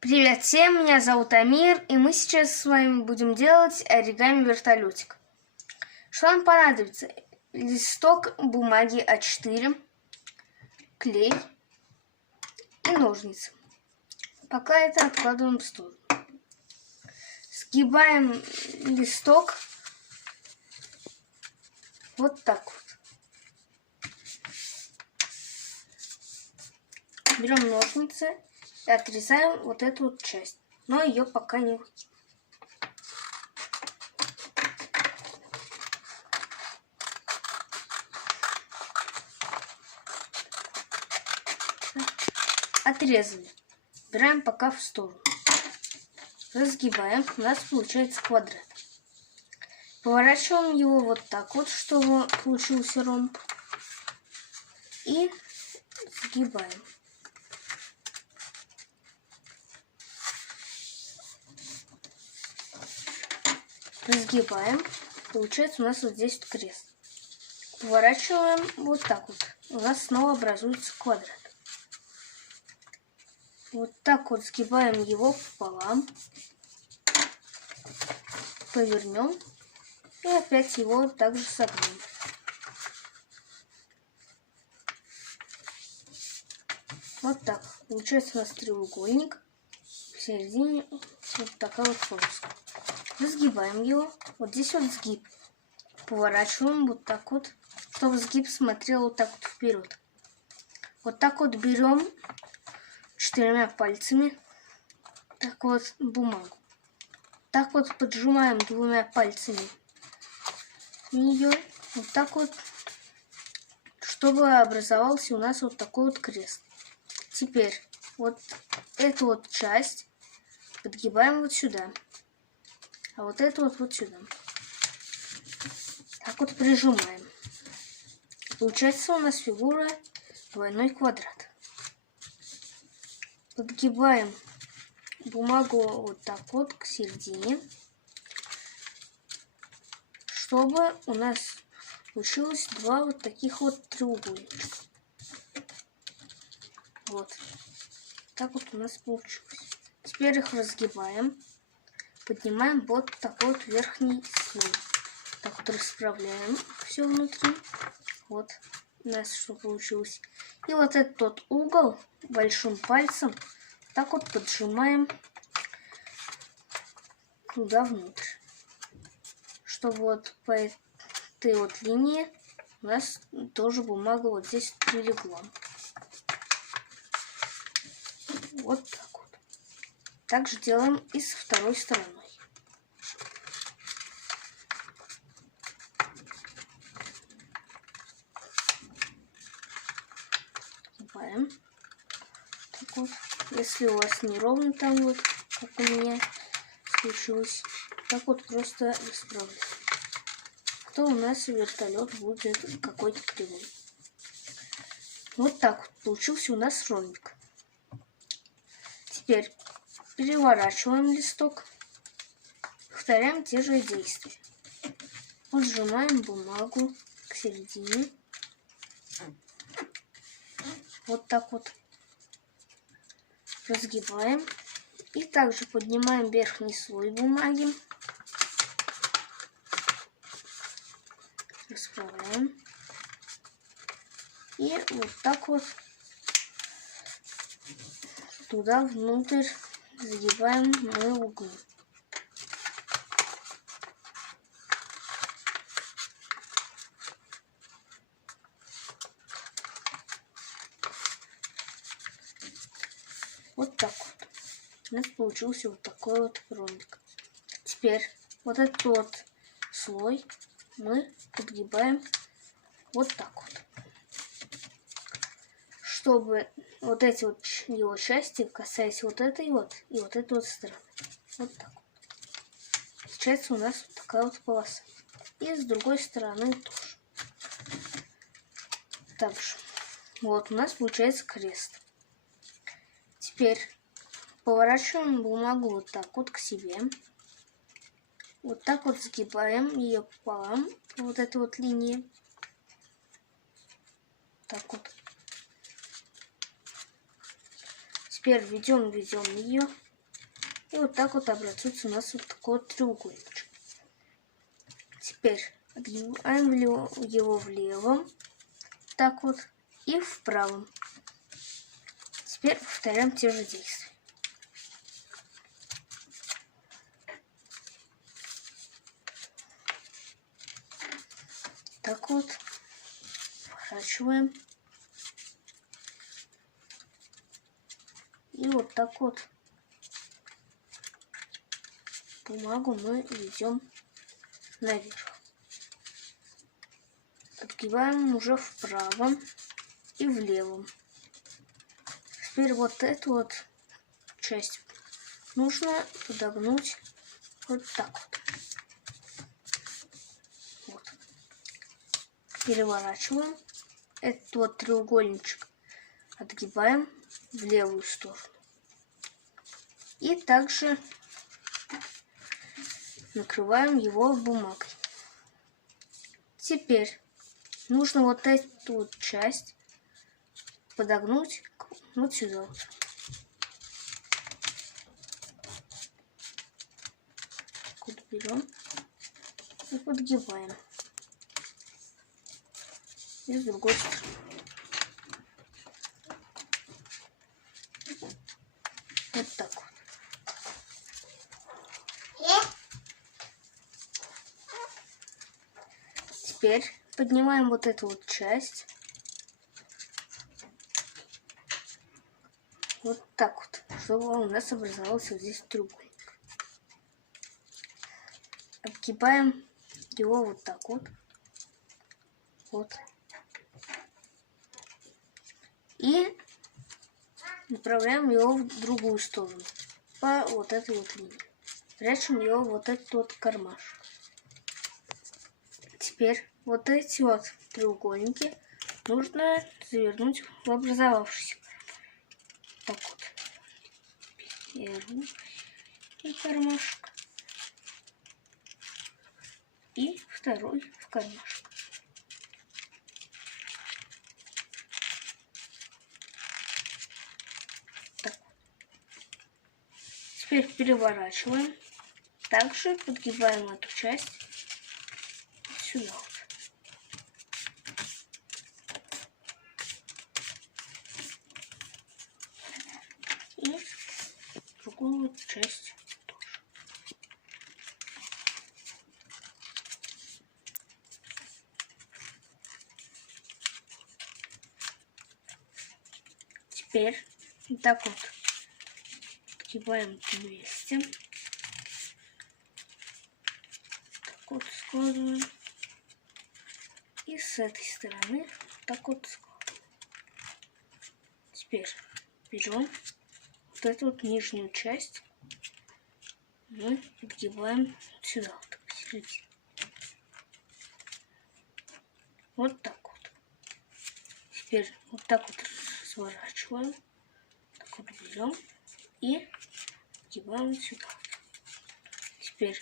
Привет всем, меня зовут Амир, и мы сейчас с вами будем делать оригами вертолетик. Что нам понадобится? Листок бумаги А4, клей и ножницы. Пока это откладываем в сторону. Сгибаем листок вот так вот. Берем ножницы и отрезаем вот эту вот часть, но ее пока не выкинем. Отрезали. Убираем пока в сторону. Разгибаем. У нас получается квадрат. Поворачиваем его вот так вот, чтобы получился ромб. И сгибаем. Разгибаем. Получается у нас вот здесь вот крест. Поворачиваем вот так вот. У нас снова образуется квадрат. Вот так вот сгибаем его пополам. Повернем. И опять его также согнем. Вот так. Получается у нас треугольник. В середине вот такая вот полоска. Разгибаем его. Вот здесь вот сгиб. Поворачиваем вот так вот, чтобы сгиб смотрел вот так вот вперед. Вот так вот берем 4 пальцами так вот бумагу. Так вот поджимаем 2 пальцами ее. Вот так вот, чтобы образовался у нас вот такой вот крест. Теперь вот эту вот часть подгибаем вот сюда. А вот эту вот сюда. Так вот прижимаем. Получается у нас фигура двойной квадрат. Подгибаем бумагу вот так вот к середине, чтобы у нас получилось 2 вот таких вот треугольничка. Вот. Так вот у нас получилось. Теперь их разгибаем. Поднимаем вот такой вот верхний слой. Так вот расправляем все внутри. Вот у нас что получилось. И вот этот вот угол большим пальцем так вот поджимаем туда внутрь. Чтобы вот по этой вот линии у нас тоже бумага вот здесь прилегла. Вот так вот. Также делаем и с второй стороной. Сгибаем. Так вот. Если у вас не ровно там вот, как у меня случилось, так вот просто расправляем. То у нас вертолет будет какой-то кривой. Вот так вот получился у нас ромбик. Теперь переворачиваем листок. Повторяем те же действия. Сжимаем бумагу к середине. Вот так вот. Разгибаем. И также поднимаем верхний слой бумаги. Расправляем. И вот так вот туда внутрь загибаем на углы. Вот так вот. У нас получился вот такой вот ромбик. Теперь вот этот вот слой мы подгибаем вот так вот. Чтобы вот эти вот его части касались вот этой вот и вот этой вот стороны. Вот так вот. Получается у нас вот такая вот полоса. И с другой стороны тоже. Также. Вот у нас получается крест. Теперь поворачиваем бумагу вот так вот к себе. Вот так вот сгибаем ее пополам. Вот этой вот линии. Так вот. Теперь ведем ее И вот так вот образуется у нас вот такой вот треугольничек. Теперь отгибаем его влево, так вот, и в правом. Теперь повторяем те же действия. Так вот, поворачиваем. И вот так вот бумагу мы ведем наверх. Отгибаем уже вправо и влево. Теперь вот эту вот часть нужно подогнуть вот так вот. Вот. Переворачиваем. Этот вот треугольничек отгибаем в левую сторону. И также накрываем его бумагой. Теперь нужно вот эту вот часть подогнуть вот сюда вот. Вот берем и подгибаем. И с другой стороны. Вот так вот. Теперь поднимаем вот эту вот часть. Вот так вот, чтобы у нас образовался вот здесь треугольник. Отгибаем его вот так вот. Вот. И направляем его в другую сторону. По вот этой вот линии. Прячем его в вот этот вот кармашек. Теперь вот эти вот треугольники нужно завернуть в образовавшийся. Так вот. Первый кармашек. И второй в кармашек. Так. Теперь переворачиваем. Также подгибаем эту часть сюда вот. И другую вот часть тоже. Теперь вот так вот подгибаем вместе. Так вот складываем. И с этой стороны так вот складываем. Теперь берем вот эту вот нижнюю часть. Мы подгибаем сюда вот посередине. Вот так вот. Теперь вот так вот сворачиваем. Так вот берем и подгибаем сюда. Теперь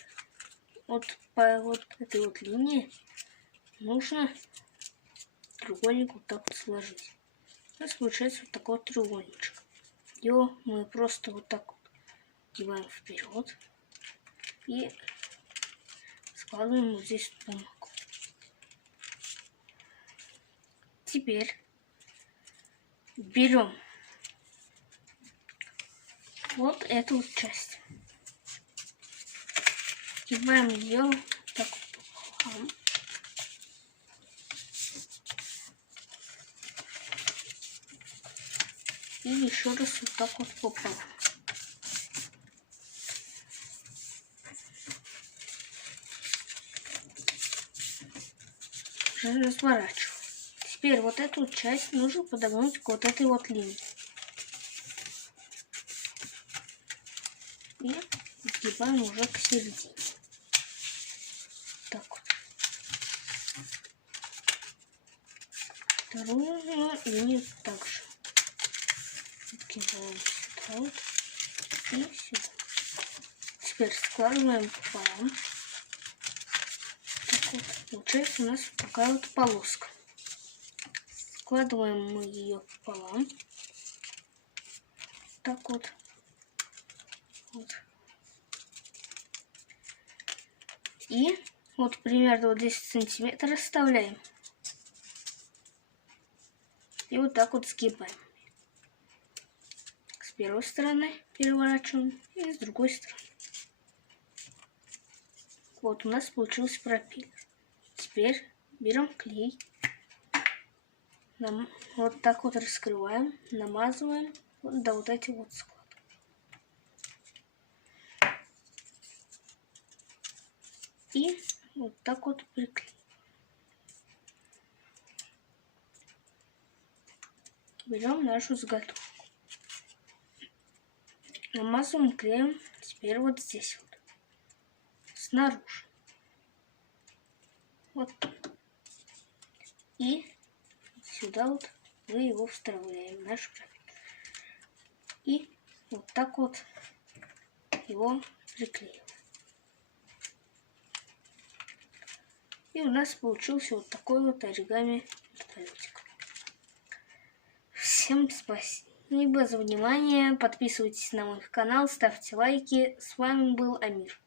вот по вот этой вот линии нужно треугольник вот так вот сложить. У нас получается вот такой вот треугольничек. Его мы просто вот так вот подгибаем вперед и складываем вот здесь бумагу. Теперь берем вот эту вот часть. Подгибаем ее так вот. И еще раз вот так вот пополам. Уже разворачиваю. Теперь вот эту вот часть нужно подогнуть к вот этой вот линии. И подгибаем уже к середине. Так вот. Вторую линию также подгибаем сюда вот и сюда. Теперь складываем пополам. Так вот. Получается у нас такая вот полоска. Складываем мы ее пополам. Так вот. Вот. И вот примерно вот 10 сантиметров оставляем. И вот так вот сгибаем. С первой стороны переворачиваем и с другой стороны. Вот у нас получился пропеллер. Теперь берем клей. Вот так вот раскрываем, намазываем вот до вот этих вот складок. И вот так вот приклеим. Берем нашу заготовку. Намазываем клеем теперь вот здесь вот. Снаружи. Вот. И сюда вот мы его вставляем, наш пропеллер. И вот так вот его приклеим. И у нас получился вот такой вот оригами вертолетик. Всем спасибо за внимание. Подписывайтесь на мой канал, ставьте лайки. С вами был Амир.